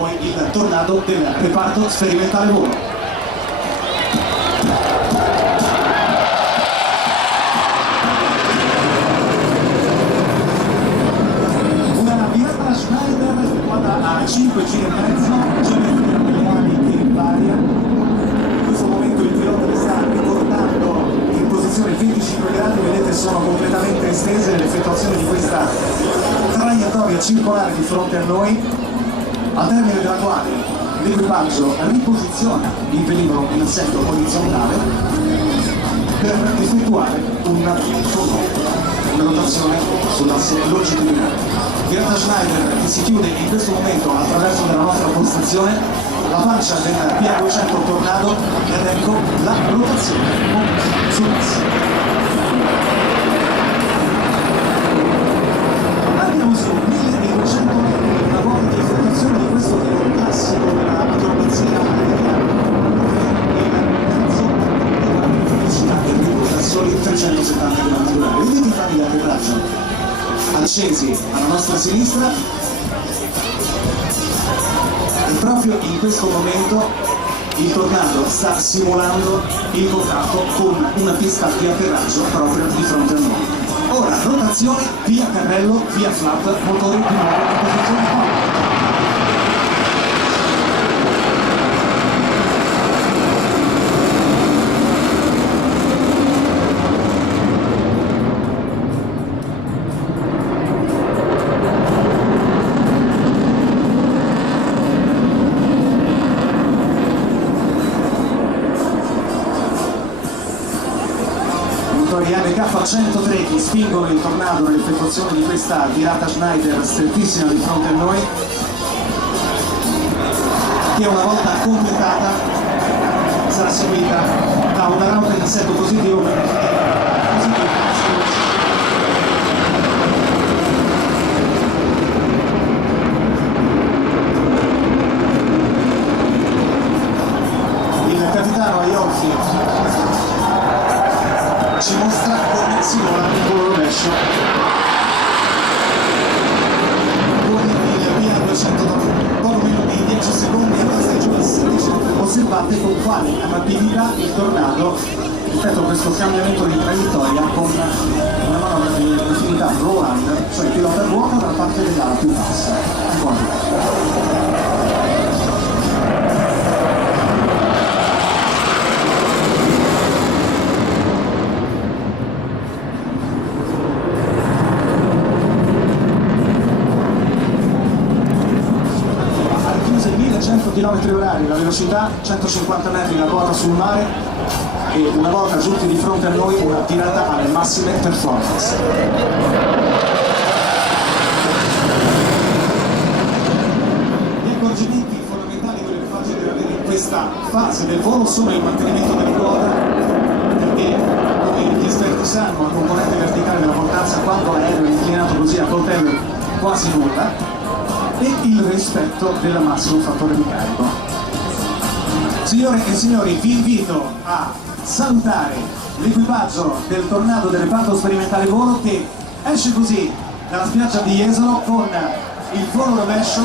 Poi il tornado del reparto sperimentale volo. Una Virata Schneider effettuata a 5 giri e mezzo, geometria delle ali che varia. In questo momento il pilota le sta riportando in posizione 25 gradi, vedete sono completamente estese nell'effettuazione di questa traiettoria circolare di fronte a noi, al termine della quale l'equipaggio riposiziona il velivolo in assetto orizzontale per effettuare una rotazione sull'asse longitudinale. Virata Schneider che si chiude in questo momento attraverso la nostra postazione, la pancia del PA200 Tornado, ed ecco la rotazione sull'asse. Andiamo su 1200 metri, una volta di effettuazione di questo tipo classico della acrobazia aerea, il mezzo della velocità che ridurre a soli 370 km/h. Vedete i fari di atterraggio accesi alla nostra sinistra, e proprio in questo momento il Tornado sta simulando il contatto con una pista di atterraggio proprio di fronte a noi. Ora, rotazione, via carrello, via flap, motori di nuovo in posizione on. Motori MK 103 che spingono il Tornado nell'effettuazione di questa virata Schneider strettissima di fronte a noi, che una volta completata sarà seguita da una rampa in assetto positivo per il capitano Aiolfi ci mostra come si vola il volo rovescio con il PA200 poco meno di 10 secondi in passaggio al 16. Osservate con quale amabilità il Tornado effettua questo cambiamento di traiettoria con una manovra di definita roll under, cioè il pilota ruota dalla parte dell'ala più bassa. km/h, la velocità 150 metri la quota sul mare, e una volta giunti di fronte a noi una tirata alle massime performance. Gli accorgimenti fondamentali che l'equipaggio deve avere in questa fase del volo sono il mantenimento della ruota, perché come gli esperti sanno la componente verticale della portanza quando l'aereo è inclinato così a coltello quasi nulla, e il rispetto del massimo fattore di carico. Signore e signori, vi invito a salutare l'equipaggio del Tornado del reparto sperimentale volo, che esce così dalla spiaggia di Jesolo con il volo rovescio